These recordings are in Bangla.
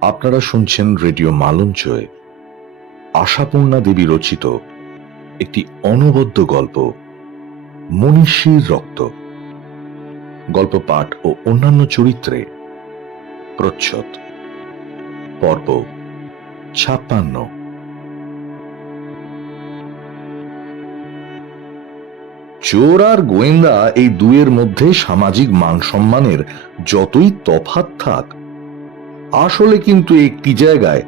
আপনারা শুনছেন রেডিও মালঞ্চয়ে আশাপূর্ণা দেবী রচিত একটি অনবদ্য গল্প মনীষীর রক্ত। গল্প পাঠ ও অন্যান্য চরিত্রে প্রচ্ছদ, পর্ব 56। চোর আর গোয়েন্দা এই দুয়ের মধ্যে সামাজিক মান সম্মানের যতই তফাৎ থাক, আসলে কিন্তু একটি জায়গায়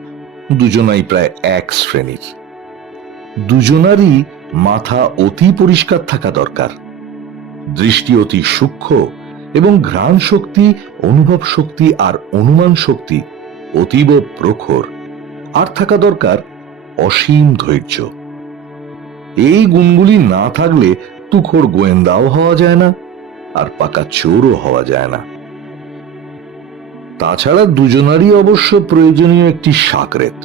দুজনাই প্রায় এক শ্রেণীর। দুজনারই মাথা অতি পরিষ্কার থাকা দরকার, দৃষ্টি অতি সূক্ষ্ম এবং ঘ্রাণ শক্তি, অনুভব শক্তি আর অনুমান শক্তি অতীব প্রখর, আর থাকা দরকার অসীম ধৈর্য। এই গুণগুলি না থাকলে তুখোর গোয়েন্দাও হওয়া যায় না, আর পাকা চোরও হওয়া যায় না। তাছাড়া দুজনারই অবশ্য প্রয়োজনীয় একটি সাকরেত,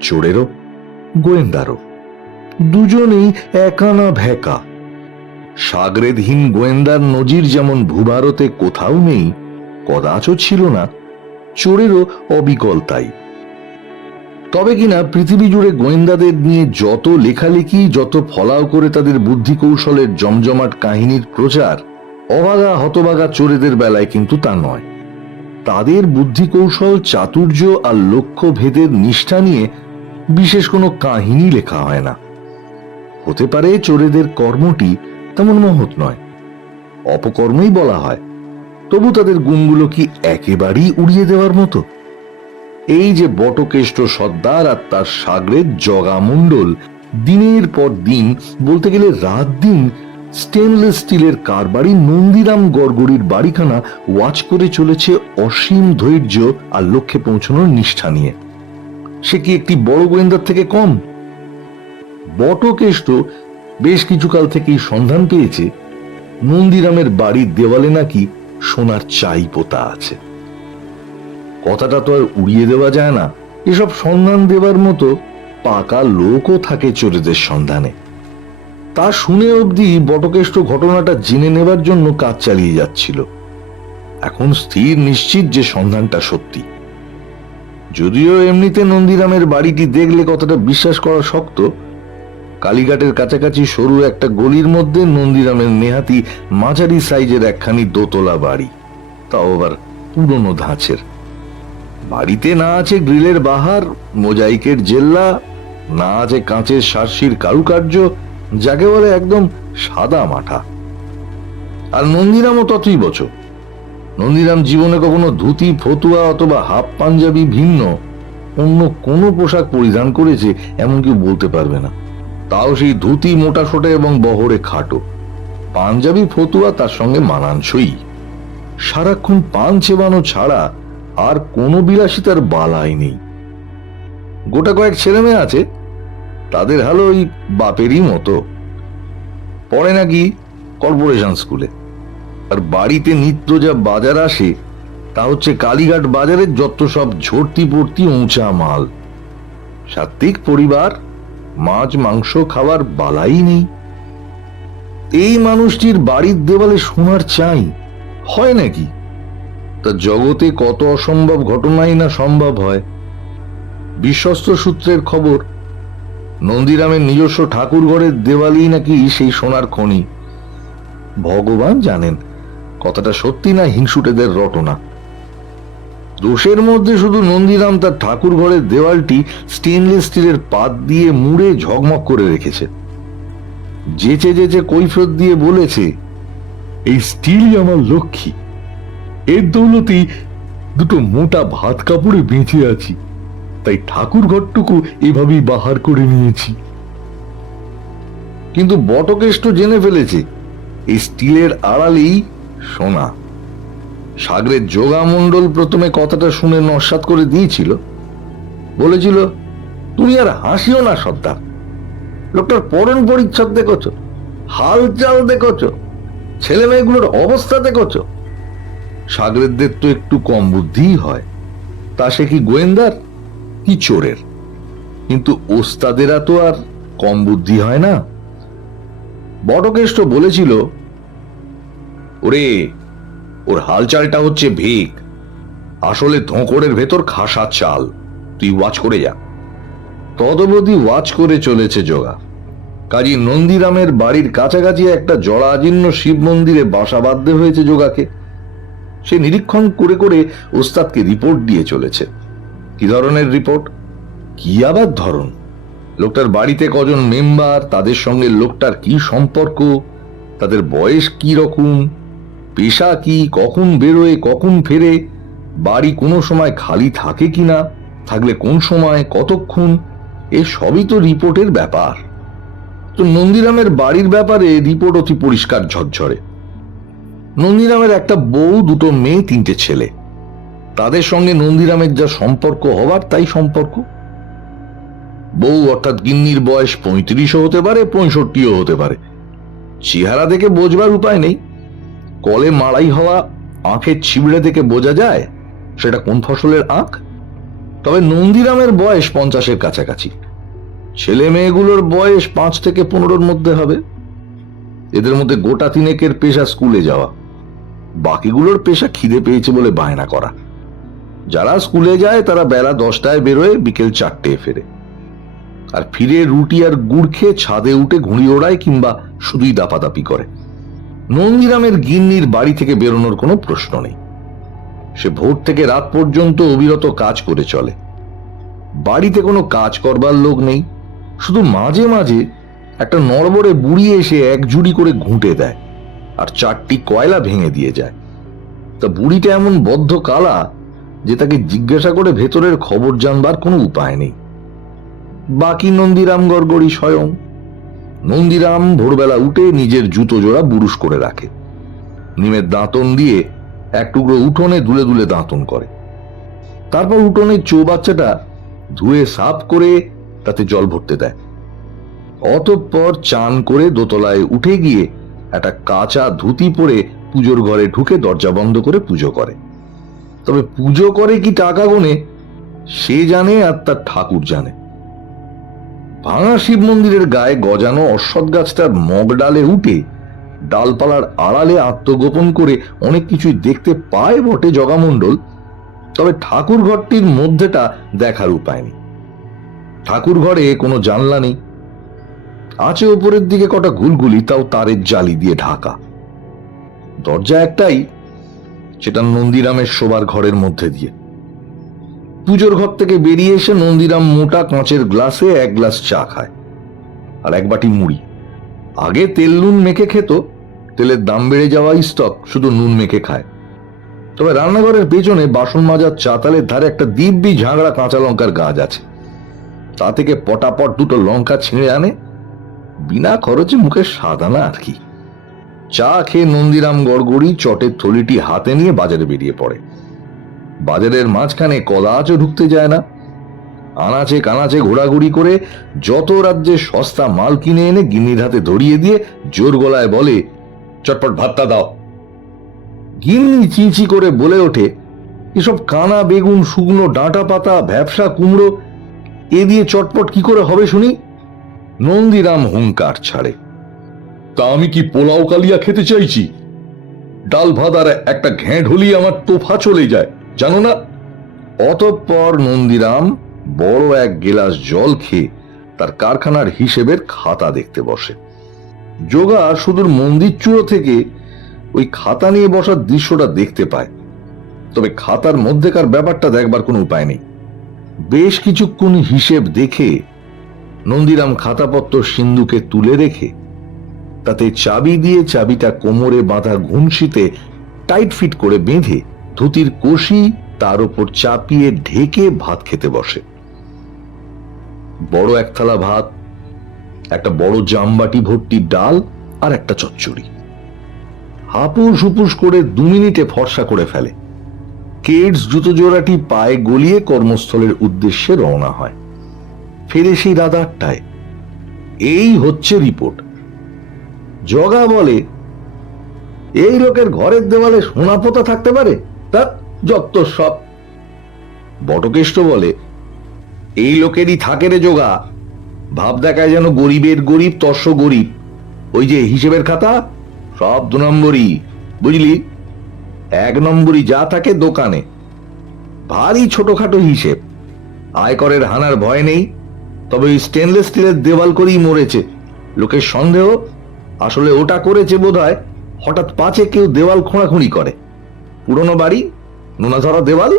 চোরেরও গোয়েন্দারও। দুজনেই একানা ভেকা। সাগরেদহীন গোয়েন্দার নজির যেমন ভূভারতে কোথাও নেই, কদাচ ছিল না, চোরেরও অবিকল তাই। তবে কিনা পৃথিবী জুড়ে গোয়েন্দাদের নিয়ে যত লেখালেখি, যত ফলাও করে তাদের বুদ্ধি কৌশলের জমজমাট কাহিনীর প্রচার, অভাগা হতভাগা চোরেদের বেলায় কিন্তু তা নয়। তাদের বুদ্ধি কৌশল, চাতুর্য আর লক্ষ্য ভেদের নিষ্ঠা নিয়ে বিশেষ কোনো কাহিনী লেখা হয় না। হতে পারে চোরেদের কর্মটি তেমন মহৎ নয়, অপকর্মই বলা হয়, তবু তাদের গুণগুলো কি একেবারেই উড়িয়ে দেওয়ার মতো? এই যে বটকেষ্ট সর্দার আর তার সাগরেদ জগা মণ্ডল দিনের পর দিন, বলতে গেলে রাত দিন, স্টেনলেস স্টিলের কারবারি নন্দীরাম গড়গড়ির বাড়িখানা ওয়াচ করে চলেছে অসীম ধৈর্য আর লক্ষ্যে পৌঁছানোর নিষ্ঠা নিয়ে। সে কি একটি বড় গোয়েন্দার থেকে কম? বটকেষ্ট বেশ কিছুকাল থেকেই সন্ধান পেয়েছে নন্দীরামের বাড়ির দেওয়ালে নাকি সোনার চাই পোতা আছে। কথাটা তো আর উড়িয়ে দেওয়া যায় না। এসব সন্ধান দেবার মতো পাকা লোকও থাকে চোরেদের সন্ধানে। তা শুনে অবধি বটকেষ্ট ঘটনাটা জেনে নেবার জন্য কাজ চালিয়ে যাচ্ছিল। এখন স্থির নিশ্চিত যে সন্ধানটা সত্যি। যদিও এমনিতে নন্দীরামের বাড়িটি দেখলে কথাটা বিশ্বাস করা শক্ত। কালীঘাটের কাছাকাছি সরু একটা গলির মধ্যে নন্দীরামের নেহাতি মাঝারি সাইজের একখানি দোতলা বাড়ি, তাও আবার পুরনো ধাঁচের। বাড়িতে না আছে গ্রিলের বাহার, মোজাইকের জেল্লা, না আছে কাঁচের সার্সির কারুকার্য, যাকে বলে একদম সাদা মাঠা। আর নন্দীরামও ততই বছর। নন্দীরাম জীবনে কখনো ধুতি, ফতুয়া অথবা হাফ পাঞ্জাবি ভিন্ন অন্য কোনো পোশাক পরিধান করেছে এমন কেউ বলতে পারবে না। তাও সেই ধুতি মোটা সোটা এবং বহরে খাটো, পাঞ্জাবি ফতুয়া তার সঙ্গে মানানসই। সারাক্ষণ পান চেবানো ছাড়া আর কোনো বিলাসিতার বালাই নেই। গোটা কয়েক ছেলে মেয়ে আছে, তাদের হাল ওই বাপেরই মতো। পড়ে নাকি কর্পোরেশন স্কুলে। আর বাড়িতে নিত্য যা বাজার আসে তা হচ্ছে কালীঘাট বাজারের যত সব ঝর্তি পড়তি উঁচা মাল। সাত্ত্বিক পরিবার, মাছ মাংস খাবার বালাই নেই। এই মানুষটির বাড়ির দেওয়ালে সোনার চাই হয় নাকি? তা জগতে কত অসম্ভব ঘটনাই না সম্ভব হয়। বিশ্বস্ত সূত্রের খবর, নন্দীরামের নিজস্ব ঠাকুর ঘরের দেওয়ালেই নাকি সেই সোনার খনি। ভগবান জানেন কথাটা সত্যি না হিংসুটেদের রটনা। দোষের মধ্যে শুধু নন্দীরাম তার ঠাকুর ঘরের দেওয়ালটি স্টেনলেস স্টিলের পাত দিয়ে মুড়ে ঝকমক করে রেখেছে। যেচে যেচে কৈফিয়ত দিয়ে বলেছে, এই স্টিলই আমার লক্ষ্মী, এর দৌলতেই দুটো মোটা ভাত কাপড়ে বেঁচে আছি, তাই ঠাকুর ঘরটুকু এভাবেই বাহার করে নিয়েছি। কিন্তু বটকেষ্ট জেনে ফেলেছে এই স্টিলের আড়ালেই সোনা। সাগরের যোগা মণ্ডল প্রথমে কথাটা শুনে নস্যাৎ করে দিয়েছিল, বলেছিল, তুমি আর হাসিও না সর্দার, লোকটার পরন পরিচ্ছদ দেখছ, হালচাল দেখছ, ছেলে মেয়েগুলোর অবস্থা দেখছ। সাগরেদদের তো একটু কম বুদ্ধিই হয়, তা সে কি গোয়েন্দার কি চোরের। কিন্তু ওস্তাদেরা তো আর কম বুদ্ধি হয় না। বটকেষ্ট বলেছিল, ওরে ওর হালচালটা হচ্ছে ভেক, আসলে ধোঁকড়ের ভেতর খাসা চাল, তুই ওয়াচ করে যা। তদবধি ওয়াচ করে চলেছে যোগা। কাজী নন্দীরামের বাড়ির কাছাকাছি একটা জরাজীর্ণ শিব মন্দিরে বাসা বাঁধতে হয়েছে যোগাকে। সে নিরীক্ষণ করে করে ওস্তাদকে রিপোর্ট দিয়ে চলেছে। কি ধরনের রিপোর্ট? কি আবার ধরন? লোকটার বাড়িতে কজন মেম্বার, তাদের সঙ্গে লোকটার কি সম্পর্ক, তাদের বয়স কি রকম, পেশা কি, কখন বেরোয় কখন ফেরে, বাড়ি কোনো সময় খালি থাকে কিনা, থাকলে কোন সময় কতক্ষণ, এ সবই তো রিপোর্টের ব্যাপার। তো নন্দীরামের বাড়ির ব্যাপারে রিপোর্ট অতি পরিষ্কার ঝরঝরে। নন্দীরামের একটা বউ, দুটো মেয়ে, তিনটে ছেলে। তাদের সঙ্গে নন্দীরামের যা সম্পর্ক হবার তাই সম্পর্ক। বউ অর্থাৎ গিন্নির বয়স 35ও হতে পারে, 65ও হতে পারে। চেহারা দেখে বোঝবার উপায় নেই। কলে মাড়াই হওয়া আঁখের ছিবড়ে থেকে বোঝা যায় সেটা কোন ফসলের আঁখ। তবে নন্দীরামের বয়স 50-এর কাছাকাছি। ছেলে মেয়েগুলোর বয়স 5 থেকে 15-র মধ্যে হবে। এদের মধ্যে গোটা তিনেকের পেশা স্কুলে যাওয়া, বাকিগুলোর পেশা খিদে পেয়েছে বলে বায়না করা। যারা স্কুলে যায় তারা বেলা 10টায় বেরোয়, বিকেল 4টে ফেরে। আর ফিরে রুটি আর গুড় খেয়ে ছাদে উঠে ঘুড়ি ওড়ায় কিংবা শুধুই দাপাদাপি করে। নন্দীরামের গিন্নির বাড়ি থেকে বেরোনোর কোনো প্রশ্ন নেই। সে ভোর থেকে রাত পর্যন্ত অবিরত কাজ করে চলে। বাড়িতে কোনো কাজ করবার লোক নেই, শুধু মাঝে মাঝে একটা নড়বড়ে বুড়ি এসে এক জুড়ি করে ঘুঁটে দেয় আর 4টি কয়লা ভেঙে দিয়ে যায়। তা বুড়িটা এমন বদ্ধ কালা যে তাকে জিজ্ঞাসা করে ভেতরের খবর জানবার কোনো উপায় নেই। বাকি নন্দীরাম গড়গড়ি স্বয়ং। নন্দীরাম ভোরবেলা উঠে নিজের জুতো জোড়া বুরুশ করে রাখে, নিমের দাঁতন দিয়ে এক টুকরো উঠোনে দুলে দুলে দাঁতন করে। তারপর উঠোনের চৌবাচ্চাটা ধুয়ে সাফ করে তাতে জল ভরতে দেয়। অতঃপর চান করে দোতলায় উঠে গিয়ে একটা কাঁচা ধুতি পরে পুজোর ঘরে ঢুকে দরজা বন্ধ করে পুজো করে। তবে পুজো করে কি টাকা গোনে সে জানে আর তার ঠাকুর জানে। ভাঙা শিব মন্দিরের গায়ে গজানো অশ্বত্থ গাছটার মগ ডালে উঠে ডালপালার আড়ালে আত্মগোপন করে অনেক কিছুই দেখতে পায় বটে জগামণ্ডল। তবে ঠাকুর ঘরটির মধ্যেটা দেখার উপায় নেই। ঠাকুর ঘরে কোনো জানলা নেই। আছে ওপরের দিকে কটা গুলগুলি, তাও তারের জালি দিয়ে ঢাকা। দরজা একটাই, সেটা নন্দীরামের শোবার ঘরের মধ্যে দিয়ে। পুজোর ঘর থেকে বেরিয়ে এসে নন্দীরাম মোটা কাঁচের গ্লাসে 1 গ্লাস চা খায় আর 1 বাটি মুড়ি। আগে তেল নুন মেখে খেত, তেলের দাম বেড়ে যাওয়া স্টক শুধু নুন মেখে খায়। তবে রান্নাঘরের পেছনে বাসন মাজার চাতালের ধারে একটা দিব্যি ঝাঁকড়া কাঁচা লঙ্কার গাছ আছে। তা থেকে পটাপট 2টো লঙ্কা ছিঁড়ে আনে, বিনা খরচে মুখে স্বাদ আনা আর কি। চা খেয়ে নন্দীরাম গড়গড়ি চটের থলিটি হাতে নিয়ে বাজারে বেরিয়ে পড়ে। বাজারের মাঝখানে কদাচও ঢুকতে যায় না। আনাচে কানাচে ঘোরাঘুরি করে যত রাজ্যে সস্তা মাল কিনে এনে গিন্নির হাতে ধরিয়ে দিয়ে জোর গলায় বলে, চটপট ভাতটা দাও। গিন্নি চিঁচি করে বলে ওঠে, এসব কানা বেগুন, শুকনো ডাঁটা পাতা, ভ্যাপসা কুমড়ো, এ দিয়ে চটপট কি করে হবে শুনি? নন্দীরাম হুঙ্কার ছাড়ে, তা আমি কি পোলাও কালিয়া খেতে চাইছি? ডাল ভাত আর একটা ঘ্যাঁ ঢলি আমার তোফা চলে যায়, জানো না? অতঃপর নন্দীরাম বড় এক গেলাস জল খেয়ে তার কারখানার হিসেবের খাতা দেখতে বসে। যোগা সুদূর মন্দির চূড়ো থেকে ওই খাতা নিয়ে বসার দৃশ্যটা দেখতে পায়। তবে খাতার মধ্যেকার ব্যাপারটা দেখবার কোনো উপায় নেই। বেশ কিছুক্ষণ হিসেব দেখে নন্দীরাম খাতাপত্র সিন্ধুকে তুলে রেখে তাতে চাবি দিয়ে চাবিটা কোমরে বাঁধা ঘুমশিতে টাইট ফিট করে বেঁধে ধুতির কষি তার উপর চাপিয়ে ঢেকে ভাত খেতে বসে। বড় 1 থালা ভাত, একটা বড় জামবাটি ভর্তি ডাল আর একটা চচ্চড়ি। হাপুস হুপুস করে 2 মিনিটে ফর্সা করে ফেলে। কেডস জুতো জোড়াটি পায়ে গলিয়ে কর্মস্থলের উদ্দেশ্যে রওনা হয়। ফিরে সেই রাত 8টায়। এই হচ্ছে রিপোর্ট। জগা বলে, এই লোকের ঘরের দেওয়ালে সোনা পোতা থাকতে পারে? তা যত সব। বটকেষ্ট বলে, এই লোকেরই থাকে রে জগা, ভাব দেখায় যেন গরিবের গরিব তর্স গরিব। ওই যে হিসেবের খাতা, সব 2 নম্বরই, বুঝলি? 1 নম্বরই যা থাকে দোকানে, ভারী ছোটখাটো হিসেব, আয়করের হানার ভয় নেই, তবে ওই স্টেনলেস স্টিলের দেওয়াল করেই মরেছে। লোকের সন্দেহ আসলে ওটা করেছে বোধহয় হঠাৎ পাছে কেউ দেওয়াল খোঁড়াখুঁড়ি করে। পুরনো বাড়ি, নোনা ধরা দেওয়াল,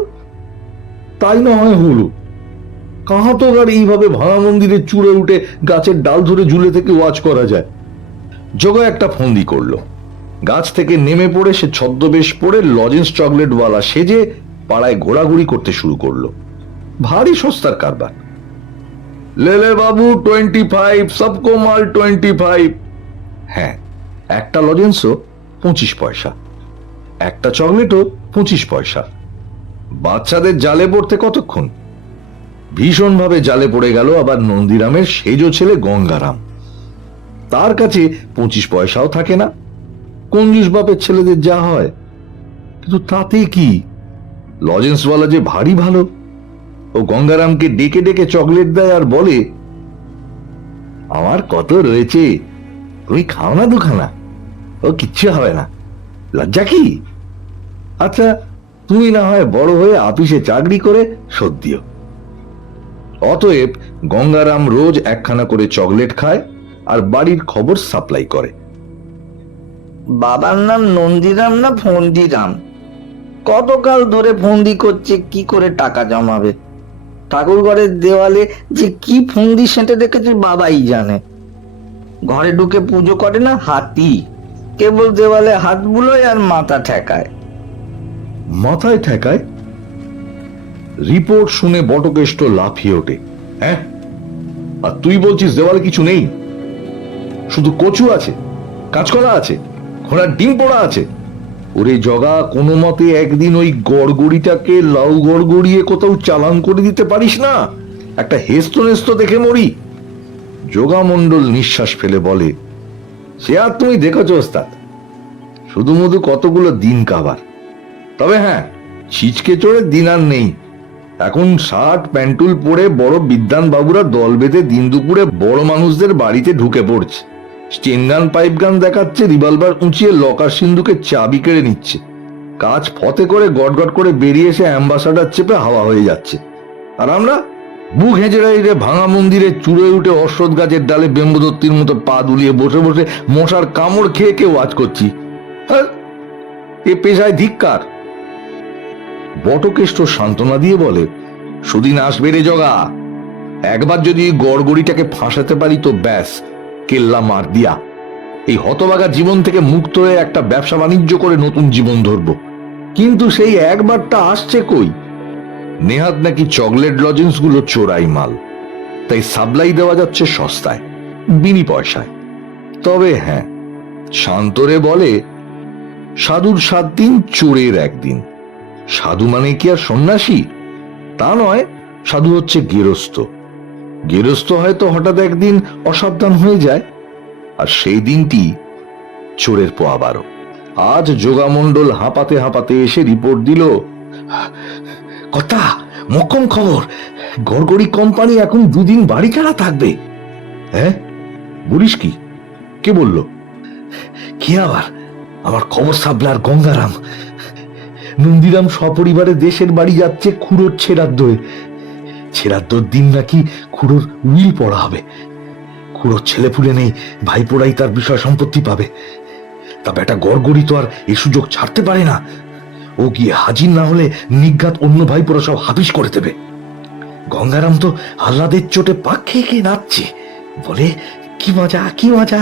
তাই না হয় হলো। কাহাতোগার এইভাবে ভাঙা মন্দিরের চূড়ে উঠে গাছের ডাল ধরে ঝুলে থেকে ওয়াচ করা যায়। যোগা একটা ফন্দি করলো। গাছ থেকে নেমে পড়ে সে ছদ্মবেশ পরে লজেন্স চকলেটওয়ালা সেজে পাড়ায় ঘোরাঘুরি করতে শুরু করলো। ভারী সস্তার কারবার। লেলে বাবু 25, সবকো মাল 25। হ্যাঁ, একটা লজেন্সও 25 পয়সা, একটা চকলেটও 25 পয়সা। বাচ্চাদের জালে পড়তে কতক্ষণ? ভীষণভাবে জালে পড়ে গেল আবার নন্দীরামের সেজো ছেলে গঙ্গারাম। তার কাছে 25 পয়সাও থাকে না। কঞ্জুস বাপের ছেলেদের যা হয়। কিন্তু তাতে কি, লজেন্সওয়ালা যে ভারী ভালো। ও গঙ্গারামকে ডেকে ডেকে চকলেট দেয় আর বলে, আমার কত রয়েছে, তুমি খাও না দুখানা, ও কিচ্ছু হবে না, লজ্জা কি? আচ্ছা, তুমি না হয় বড় হয়ে আপিসে চাকরি করে শোধ দিও। অতএব গঙ্গারাম রোজ একখানা করে চকলেট খায় আর বাড়ির খবর সাপ্লাই করে। বাবার নাম নন্দীরাম না ফন্দিরাম? কতকাল ধরে ফন্দি করছে কি করে টাকা জমাবে। ঠাকুর ঘরের দেওয়ালে যে কি ফন্দি সেঁটে রেখেছে বাবাই জানে। ঘরে ঢুকে পুজো করে না হাতি, কেবল দেওয়ালে হাত বুলোয় আর মাথা ঠেকায়। মাথায় ঠেকায়? রিপোর্ট শুনে বটকেষ্ট লাফিয়ে ওঠে। হ্যাঁ, আর তুই বলছিস দেওয়ালে কিছু নেই? শুধু কচু আছে, কাঁচকলা আছে, ঘোড়ার ডিম পোড়া আছে। ওরে জগা, কোনো মতে একদিন ওই গড়গড়িটাকে লাউ গড়গড়িয়ে কোথাও চালান করে দিতে পারিস না? একটা হেস্ত নেস্ত দেখে মরি। যোগা মণ্ডল নিঃশ্বাস ফেলে বলে, সে আর তুমি দেখেছ ওস্তাদ, শুধু মধু কতগুলো দিন কাবার। তবে হ্যাঁ, ছিচকে চড়ে দিন আর নেই। এখন শার্ট প্যান্টুল পরে বড় বিদ্বান বাবুরা দল বেঁধে দিন দুপুরে বড় মানুষদের বাড়িতে ঢুকে পড়ছে। স্টেন গান, পাইপ গান দেখাচ্ছে, রিভলভার উঁচিয়ে লকার সিন্ধুকে চাবি কেড়ে নিচ্ছে। কাজ ফতে করে গটগট করে বেরিয়ে এসে অ্যাম্বাসাডার চেপে হাওয়া হয়ে যাচ্ছে। আর আমরা বুক হেঁচড়াইড়ে ভাঙা মন্দিরে চুড়ে উঠে অশ্বত্থ গাছের ডালে বেম্বদত্তির মতো পা দুলিয়ে বসে বসে মশার কামড় খেয়ে খেয়ে ওয়াজ করছি। এ পেশায় ধিক্কার। বটকেষ্ট সান্ত্বনা দিয়ে বলে, সুদিন আসবে রে জগা, একবার যদি গড়গড়িটাকে ফাঁসাতে পারি তো ব্যাস, কেল্লা মার দিয়া। এই হতভাগা জীবন থেকে মুক্ত হয়ে একটা ব্যবসা বাণিজ্য করে নতুন জীবন ধরবো। কিন্তু সেই একবারটা আসছে কই? নেহাত নাকি চকলেট লজেন্স গুলো চোরাই মাল, তাই সাপ্লাই দেওয়া যাচ্ছে সস্তায়, বিনি পয়সায়। তবে হ্যাঁ, শান্তরে বলে, সাধুর 7 দিন, চোরের 1 দিন। সাধু মানে কি আর সন্ন্যাসী? তা নয়, সাধু হচ্ছে গেরস্থ। গেরস্থ হয়তো হঠাৎ একদিন অসাবধান হয়ে যায়, আর সেই দিনটি চোরের পোয়াবারো। আজ যোগামণ্ডল হাঁপাতে হাঁপাতে এসে রিপোর্ট দিল, কথা মক্কম খবর, গড়গড়ি কোম্পানি এখন 2 দিন বাড়ি ছাড়া থাকবে। হ্যাঁ, বলিস কি? কে বলল? কি আবার, আমার খবর সাবলার গঙ্গারাম। নন্দীরাম সপরিবারে দেশের বাড়ি যাচ্ছে খুড়োর ছেড়াদ্দোয়। ছেড়াদ্দোর দিন নাকি খুড়োর উইল পড়া হবে। খুড়োর ছেলে পুলে নেই, ভাইপোড়াই তার বিষয় সম্পত্তি পাবে। তা বেটা গড়গড়ি তো আর এ সুযোগ ছাড়তে পারে না। ও গিয়ে হাজির না হলে নিজ্ঞাত অন্য ভাইপোরা সব হাবিস করে দেবে। গঙ্গারাম তো আহ্লাদের চোটে পাক খেয়ে খেয়ে নাচছে, বলে, কি মজা কি মজা,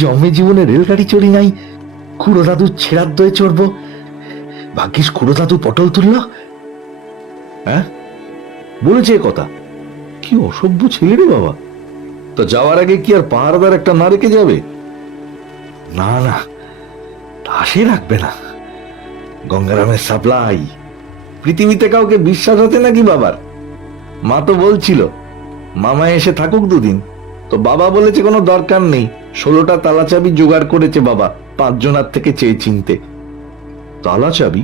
জন্মে জীবনে রেলগাড়ি চড়ি নাই, খুড়ো দাদু ছেড়াদ্দোয় চড়বো। ভাগ্যিস খুড়ো দাদু পটল তুলল। হ্যাঁ, বলেছে কথা? কি অসভ্য ছেলে রে বাবা। তা যাওয়ার আগে কি আর পাহারাদার একটা না রেখে যাবে? না না, তা সে রাখবে না। গঙ্গারামের সাপ্লাই, পৃথিবীতে কাউকে বিশ্বাস হতে নাকি বাবার? মা তো বলছিল মামা এসে থাকুক 2 দিন, তো বাবা বলেছে কোনো দরকার নেই। 16টা তালা চাবি জোগাড় করেছে বাবা 5 জনার থেকে চেয়ে চিনতে। তালা চাবি?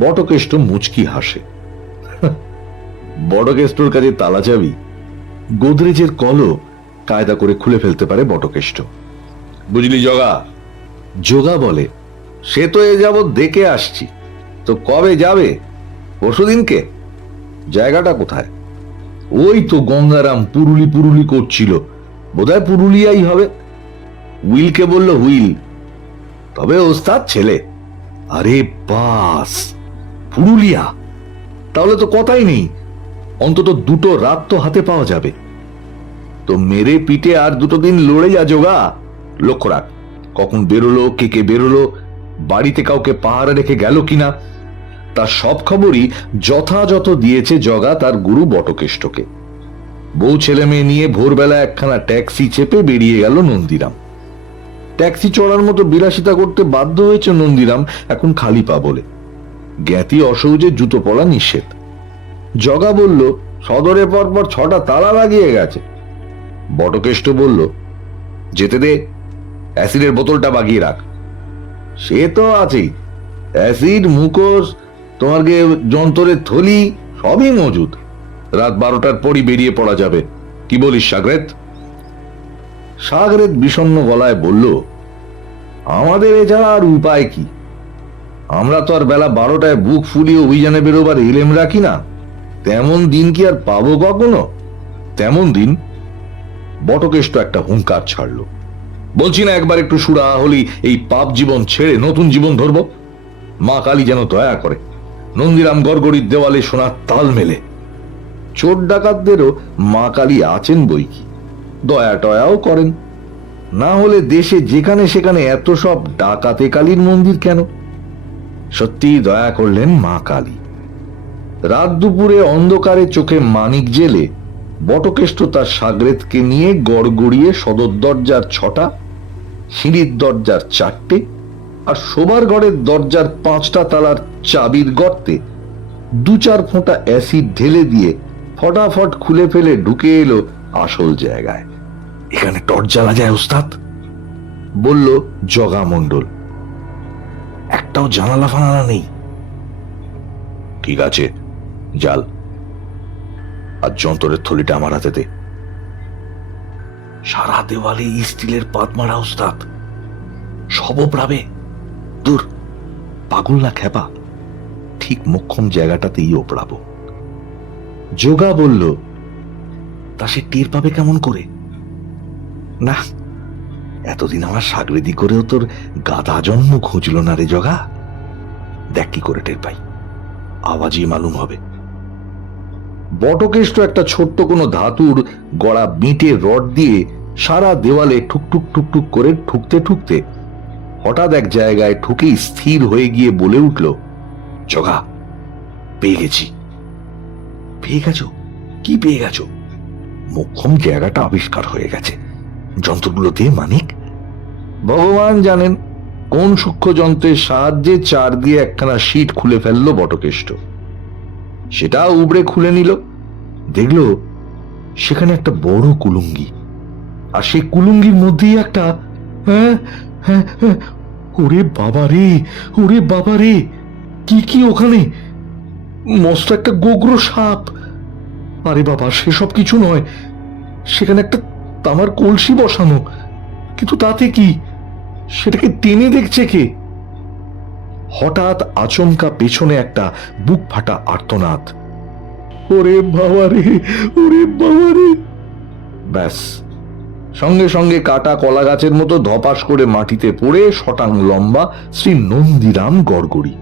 বটকেষ্ট মুচকি হাসে। বটকেষ্টর কাছে তালা চাবি? গোদরেজের কলও কায়দা করে খুলে ফেলতে পারে বটকেষ্ট। বুঝলি জগা? যোগা বলে, সে তো এ যাবৎ দেখে আসছি, তো কবে যাবে? পরশুদিনকে? জায়গাটা কোথায়? ওই তো গঙ্গারাম পুরুলি পুরুলি করছিল, বোধহয় পুরুলিয়াই হবে। উইলকে বলল হুইল, তবে ওস্তাদ ছেলে। আরে বাস, পুরুলিয়া! তাহলে তো কথাই নেই, অন্তত দুটো রাত তো হাতে পাওয়া যাবে। তো মেরে পিঠে আর দুটো দিন লড়ে যা জোগা। লক্ষ্য রাখ কখন বেরোলো, কে কে বেরোলো, বাড়িতে কাউকে পাহারা রেখে গেল কিনা। তার সব খবরই যথাযথ দিয়েছে জগা তার গুরু বটকেষ্টকে। বউ ছেলে মেয়ে নিয়ে ভোরবেলা একখানা ট্যাক্সি চেপে বেরিয়ে গেল নন্দীরাম। ট্যাক্সি চড়ার মতো বিলাসিতা করতে বাধ্য হয়েছে নন্দীরাম এখন খালি পা বলে। জ্ঞাতি অসহজে জুতো পরা নিষেধ। জগা বলল, সদরে পরপর 6টা তালা লাগিয়ে গেছে। বটকেষ্ট বলল, যেতে দে, অ্যাসিডের বোতলটা বাগিয়ে রাখ। সে তো আছেই, অ্যাসিড, মুখোশ, তোমার গে যন্ত্রের থলি সবই মজুদ। রাত 12টার পরই বেরিয়ে পড়া যাবে, কি বলিস সাগরেদ? সাগরেদ বিষণ্ণ গলায় বলল, আমাদের এছাড়া আর উপায় কি? আমরা তো আর বেলা 12টায় বুক ফুলিয়ে অভিযানে বেরোবার এলেম রাখি না। তেমন দিন কি আর পাবো কখনো? তেমন দিন? বটকেষ্ট একটা হুঙ্কার ছাড়লো। বলছি না একবার একটু সুরা হলি এই পাপ জীবন ছেড়ে নতুন জীবন ধরব? মা কালী যেন দয়া করে। নন্দীরাম গড়গড়ির দেওয়ালে সোনার তাল মেলে। চোর ডাকাতদেরও মা কালী আছেন বই কি, দয়া টয়াও করেন। না হলে দেশে যেখানে সেখানে এত সব ডাকাতে কালীর মন্দির কেন? সত্যি দয়া করলেন মা কালী। রাত দুপুরে অন্ধকারে চোখে মানিক জেলে বটকেষ্ট তার সাগরেদকে নিয়ে গড়গড়িয়ে সদর দরজার 6টা, সিঁড়ির দরজার 4টে আর শোবার ঘরের দরজার 5টা তালার চাবির গর্তে 2-4 ফোঁটা অ্যাসিড ঢেলে দিয়ে ফটাফট খুলে ফেলে ঢুকে এলো আসল জায়গায়। এখানে টর্চ জ্বালা যায় ওস্তাদ? বলল জগা মণ্ডল। একটাও জানালা ফানালা নেই। ঠিক আছে, জাল আর যন্ত্রের থলিটা আমার হাতে দে। সারা দেওয়ালে স্টিলের পাত মারা ওস্তাদ, সব ওপড়াবে। দূর, পাগল না খেপা, ঠিক মোক্ষম জায়গাটাতেই ওপড়াবো। যোগা বলল, তা সে টের পাবে কেমন করে? না, এতদিন আমার সাগরেদি করেও তোর গাধা জন্ম খুঁজল না রে জগা। দেখ কি করে টের পাই, আওয়াজই মালুম হবে। বটকেষ্ট একটা ছোট্ট কোনো ধাতুর গড়া বিঁটে রড দিয়ে সারা দেওয়ালে ঠুকঠুক ঠুকঠুক করে ঠুকতে ঠুকতে হঠাৎ এক জায়গায় ঠুকেই স্থির হয়ে গিয়ে বলে উঠল, জগা, পেয়ে গেছি। পেয়ে গেছো? কি পেয়ে গেছো? মোক্ষম জায়গাটা আবিষ্কার হয়ে গেছে। যন্ত্রগুলো দিয়ে মানিক? ভগবান জানেন কোন সূক্ষ্ম যন্ত্রের সাহায্যে চার দিয়ে একখানা শীট খুলে ফেললো বটকেষ্ট। সেটা উবড়ে খুলে নিল। দেখলো সেখানে একটা বড় কুলুঙ্গি, আর সেই কুলুঙ্গির মধ্যেই একটা ওরে বাবা রে, ওরে বাবা রে, কি কি ওখানে! মস্ত একটা গোগ্র সাপ। আরে বাবা, সেসব কিছু নয়, সেখানে একটা তামার কলসি বসানো। কিন্তু তাতে কি? সেটাকে টেনে দেখছে কে? হঠাৎ আচমকা পেছনে একটা বুক ফাটা আর্তনাদ। ওরে বাবা রে, ওরে বাবা রে! ব্যাস, সঙ্গে সঙ্গে কাটা কলা গাছের মতো ধপাস করে মাটিতে পড়ে শটাং লম্বা শ্রী নন্দীরাম গড়গড়ি।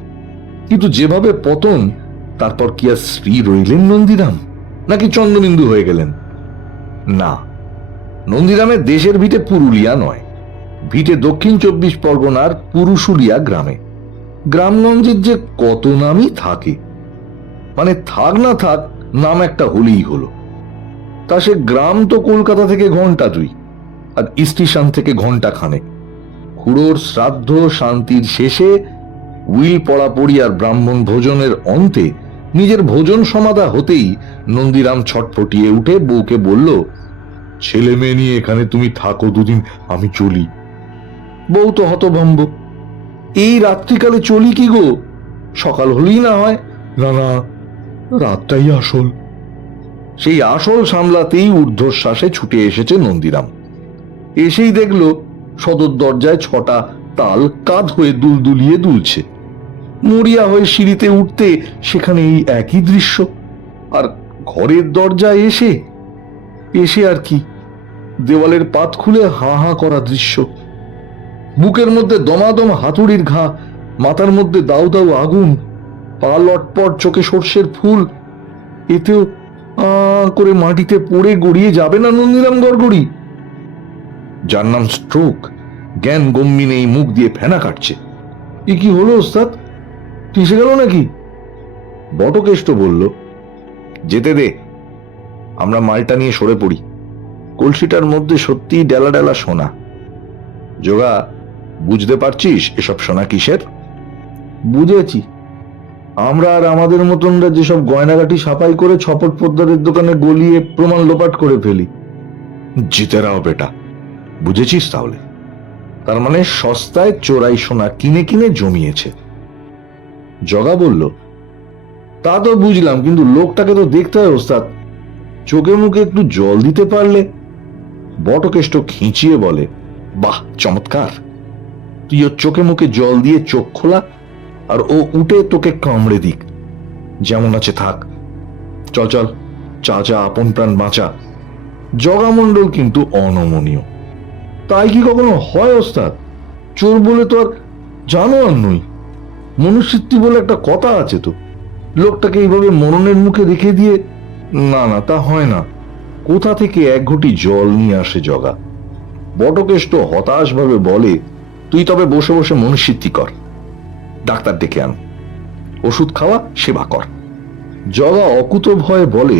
কিন্তু যেভাবে পতন, তারপর কি আর শ্রী রইলেন নন্দীরাম, নাকি চন্দ্রবিন্দু হয়ে গেলেন? না, নন্দীরামের দেশের ভিটে পুরুলিয়া নয়, ভিটে দক্ষিণ 24 পরগনার পুরুশুলিয়া গ্রামে। গ্রামগঞ্জের যে কত নামই থাকে, মানে থাক না থাক, নাম একটা হলেই হলো। তা সে গ্রাম তো কলকাতা থেকে ঘন্টা 2 আর স্টেশন থেকে ঘন্টা খানেক। খুড়োর শ্রাদ্ধ শান্তির শেষে, উইল পড়াপড়ি আর ব্রাহ্মণ ভোজনের অন্তে নিজের ভোজন সমাধা হতেই নন্দীরাম ছটফটিয়ে উঠে বউকে বলল, ছেলে মেয়ে নিয়ে এখানে তুমি থাকো 2 দিন, আমি চলি। বউ তো হতভম্ব, এই রাত্রিকালে চলি কি গো? সকাল হলেই না হয়। না না, রাতটাই আসল। সেই আসল সামলাতেই ঊর্ধ্বশ্বাসে ছুটে এসেছে নন্দীরাম। এসেই দেখল সদর দরজায় 6টা তাল কাঁধ হয়ে দুলদুলিয়ে দুলছে। মরিয়া হয়ে সিঁড়িতে উঠতে সেখানে এই একই দৃশ্য। আর ঘরের দরজায় এসে এসে আর কি, দেওয়ালের পাত খুলে হা হা করা দৃশ্য। বুকের মধ্যে দমাদম হাতুড়ির ঘা, মাথার মধ্যে দাউ দাউ আগুন, পা লটপট, চোখে সর্ষের ফুল। এতেও করে মাটিতে পড়ে গড়িয়ে যাবে না নন্দীরাম গড়গড়ি? যার নাম স্ট্রোক, জ্ঞান গম্যি নেই, মুখ দিয়ে ফেনা কাটছে। এ কি হলো ওস্তাদ, টিসে গেল নাকি? বটকেষ্ট বলল, যেতে দে, আমরা মালটা নিয়ে সরে পড়ি। কলসিটার মধ্যে সত্যিই ডেলা ডেলা সোনা। যোগা, বুঝতে পারছিস এসব সোনা কিসের? বুঝেছি, আমরা আর আমাদের মতনরা যেসব গয়নাগাটি সাফাই করে ছপট পোদ্দারের দোকানে গলিয়ে প্রমাণ লোপাট করে ফেলি। জিতেরাও বেটা, বুঝেছিস তাহলে? তার মানে সস্তায় চোরাই সোনা কিনে কিনে জমিয়েছে। জগা বলল, তা তো বুঝলাম, কিন্তু লোকটাকে তো দেখতে হয় ওস্তাদ, চোখে মুখে একটু জল দিতে পারলে। বটকেষ্ট খিঁচিয়ে বলে, বাহ চমৎকার, তুই ওর চোখে মুখে জল দিয়ে চোখ খোলা, আর ও উঠে তোকে কামড়ে দিক, যেমন আছে থাক। চল চল, চা চা, আপন প্রাণ বাঁচা। জগামণ্ডল কিন্তু অনমনীয়। তাই কি কখনো হয় ওস্তাদ? চোর বলে তো আর জানোয়ার নই, মনুষ্যত্ব বলে একটা কথা আছে তো। লোকটাকে এইভাবে মরণের মুখে রেখে দিয়ে, না না, তা হয় না। কোথা থেকে এক ঘটি জল নিয়ে আসে জগা? বটকেষ্ট হতাশ ভাবে বলে, তুই তবে বসে বসে মনুষ্যত্ব কর, ডাক্তার ডেকে আন, ওষুধ খাওয়া, সেবা কর। জগা অকুত ভয়ে বলে,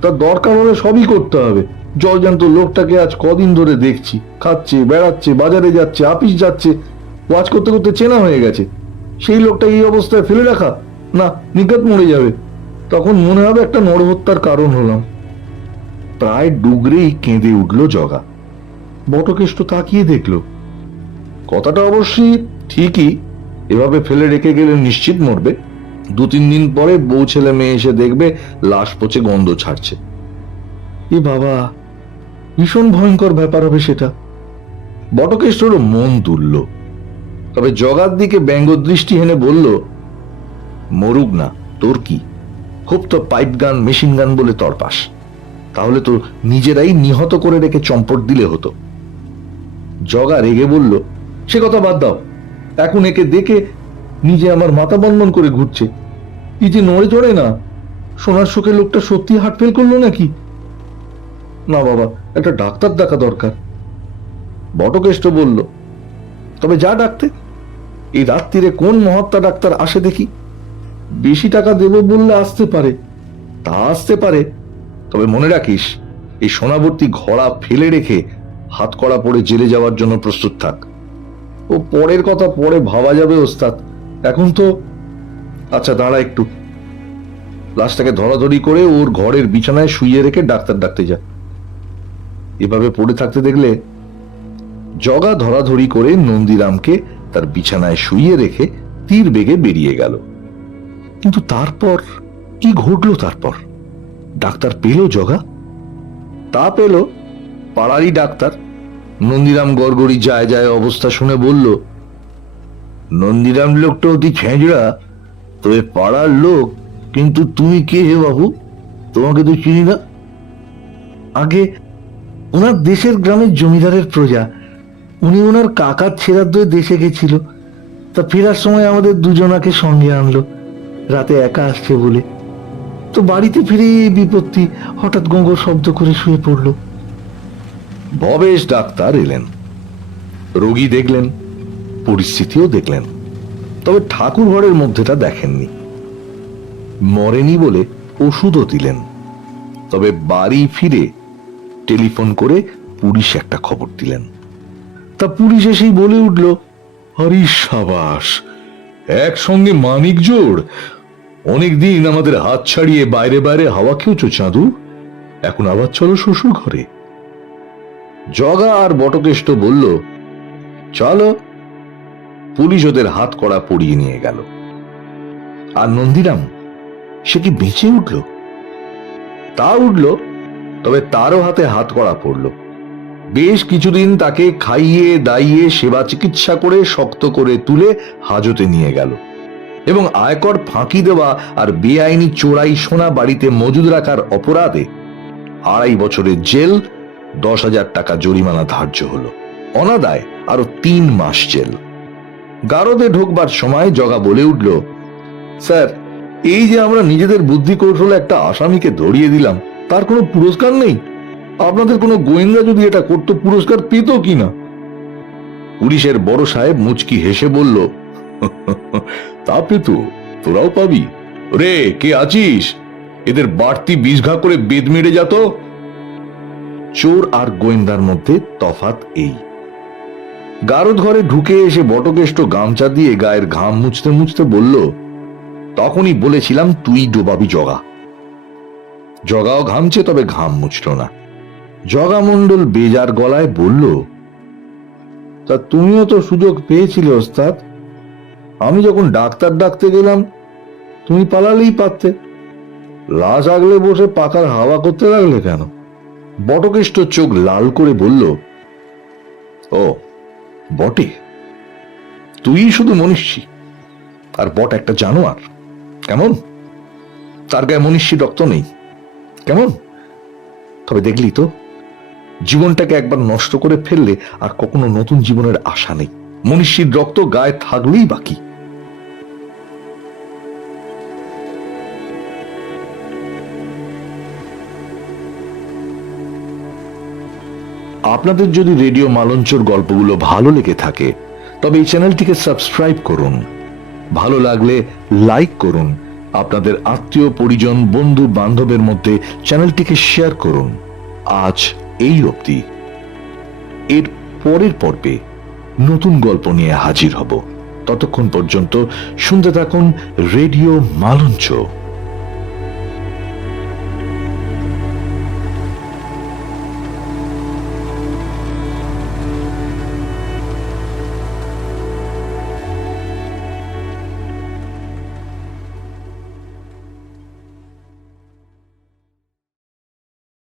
তার দরকার হলে সবই করতে হবে। জলজান্ত লোকটাকে আজ কদিন ধরে দেখছি, খাচ্ছে, বেড়াচ্ছে, বাজারে যাচ্ছে, আপিস যাচ্ছে, ওয়াজ করতে করতে চেনা হয়ে গেছে। সেই লোকটা এই অবস্থায় ফেলে রাখা, না, নিকাত মরে যাবে। তখন মনে হবে একটা নরহত্যার কারণ হলাম। প্রায় ডুগরেই কেঁদে উঠল জগা। বটকেষ্ট তাকিয়ে দেখল, কথাটা অবশ্যই ঠিকই, এভাবে ফেলে রেখে গেলে নিশ্চিত মরবে। 2-3 দিন পরে বউ ছেলে মেয়ে এসে দেখবে লাশ পচে গন্ধ ছাড়ছে। এ বাবা, ভীষণ ভয়ঙ্কর ব্যাপার হবে সেটা। বটকেষ্টরও মন দুলল, তবে জগার দিকে ব্যঙ্গ দৃষ্টি হেনে বলল, মরুক না, তোর কি, খুব তো পাইপ গান, মেশিন গান বলে তরপাস, তাহলে তো নিজেরাই নিহত করে রেখে চম্পট দিলে হতো। জগা রেগে বলল, সে কথা বাদ দাও, এখন একে দেখে নিজে আমার মাথা বন্ধন করে ঘুরছে। এই যে নড়ে চড়ে না, সোনার শোকে লোকটা সত্যি হার্ট ফেল করলো নাকি? না বাবা, একটা ডাক্তার দেখা দরকার। বটকেষ্ট বলল, তবে যা ডাকতে, এই রাত্রিরে কোন মহাত্মা ডাক্তার আসে দেখি। বেশি টাকা দেব বললে আসতে পারে, তা আসতে পারে, তবে মনে রাখিস, এই সোনাবর্তী ঘোড়া ফেলে রেখে হাত কড়া পড়ে জেলে যাওয়ার জন্য প্রস্তুত থাক। ও পরের কথা পরে ভাবা যাবে ওস্তাদ, এখন তো। আচ্ছা দাঁড়া একটু, লাশটাকে ধরাধরি করে ওর ঘরের বিছানায় শুইয়ে রেখে ডাক্তার ডাকতে যা। এভাবে পড়ে থাকতে দেখলে। জগা ধরাধরি করে নন্দীরামকে তার বিছানায় শুইয়ে রেখে তীর বেগে বেরিয়ে গেল। কিন্তু তারপর কি ঘটলো? তারপর ডাক্তার পেল জগা? তা পেল, পাড়ারই ডাক্তার। নন্দীরাম গড়গড়ি যায় যায় অবস্থা শুনে বলল, নন্দীরাম লোকটা অতি খেঁজড়া, তবে পাড়ার লোক। কিন্তু তুমি কে হে বাবু? তোমাকে তো চিনি না। আগে ওনার দেশের গ্রামের জমিদারের প্রজা, উনি ওনার কাকার ছেড়াদ্দয়ে দেশে গেছিল, তা ফেরার সময় আমাদের দুজনাকে সঙ্গে আনলো, রাতে একা আসছে বলে। তো বাড়িতে ফিরে এই বিপত্তি, হঠাৎ গঙ্গর শব্দ করে শুয়ে পড়ল। ভবেশ ডাক্তার এলেন, রোগী দেখলেন, পরিস্থিতিও দেখলেন, তবে ঠাকুর ঘরের মধ্যেটা দেখেননি। মরেনি বলে ওষুধও দিলেন, তবে বাড়ি ফিরে টেলিফোন করে পুলিশ একটা খবর দিলেন। তা পুলিশ এসেই বলে উঠল, হরি সাবাস, একসঙ্গে মানিক জোড়, অনেকদিন আমাদের হাত ছাড়িয়ে বাইরে বাইরে হাওয়া খেয়েছো চাঁদু, এখন আবার চলো শ্বশুর ঘরে। জগা আর বটকেষ্ট বলল, চলো। পুলিশ ওদের হাত কড়া পরিয়ে নিয়ে গেল। আর নন্দীরাম, সে কি বেঁচে উঠল? তা উঠল, তবে তারও হাতে হাত কড়া পড়ল। বেশ কিছুদিন তাকে খাইয়ে দাইয়ে সেবা চিকিৎসা করে শক্ত করে তুলে হাজতে নিয়ে গেল। এবং আয়কর ফাঁকি দেওয়া আর বেআইনি চোরাই সোনা বাড়িতে মজুদ রাখার অপরাধে 2.5 বছরের জেল, 10,000 টাকা জরিমানা ধার্য হলো। অনাদায় আরো 3 মাস জেল। গারদে ঢোকবার সময় জগা বলে উঠল, স্যার, এই যে আমরা নিজেদের বুদ্ধি কৌশলে একটা আসামিকে ধরিয়ে দিলাম, তার কোনো পুরস্কার নেই? আপনাদের কোনো গোয়েন্দা যদি এটা করতো, পুরস্কার পেত কিনা? পুলিশের বড় সাহেব মুচকি হেসে বলল, তা পেত, তোরাও পাবি। রে, কে আছিস? এদের বাড়তি 20 ঘা করে বেদ মেরে যেত। চোর আর গোয়েন্দার মধ্যে তফাৎ এই। গারদ ঘরে ঢুকে এসে বটকেষ্ট গামছা দিয়ে গায়ের ঘাম মুছতে মুছতে বলল, তখনই বলেছিলাম তুই ডোবাবি জগা। জগাও ঘামছে, তবে ঘাম মুছল না। জগা মণ্ডল বেজার গলায় বলল, তা তুমিও তো সুযোগ পেয়েছিলে ওস্তাদ। আমি যখন ডাক্তার ডাকতে গেলাম, তুমি পালালেই পারতে। লাশ আগলে বসে পাখার হাওয়া করতে লাগলে কেন? বটকেষ্ট চোখ লাল করে বলল, ও বটে, তুই শুধু মনীষী, আর বট একটা জানোয়ার। কেমন? তার গায়ে মনীষী রক্ত নেই, কেমন? তবে দেখলি তো, জীবনটাকে একবার নষ্ট করে ফেললে আর কখনো নতুন জীবনের আশা নেই। মনীষীর রক্ত গায়ে থাকলেই বাকি। আপনাদের যদি রেডিও মালঞ্চর গল্পগুলো ভালো লেগে থাকে, তবে এই চ্যানেলটিকে সাবস্ক্রাইব করুন। ভালো লাগলে লাইক করুন। আপনাদের আত্মীয় পরিজন, বন্ধু বান্ধবের মধ্যে চ্যানেলটিকে শেয়ার করুন। আজ এই অবধি। এর পরের পর্বে নতুন গল্প নিয়ে হাজির হব। ততক্ষণ পর্যন্ত শুনতে থাকুন রেডিও মালঞ্চ।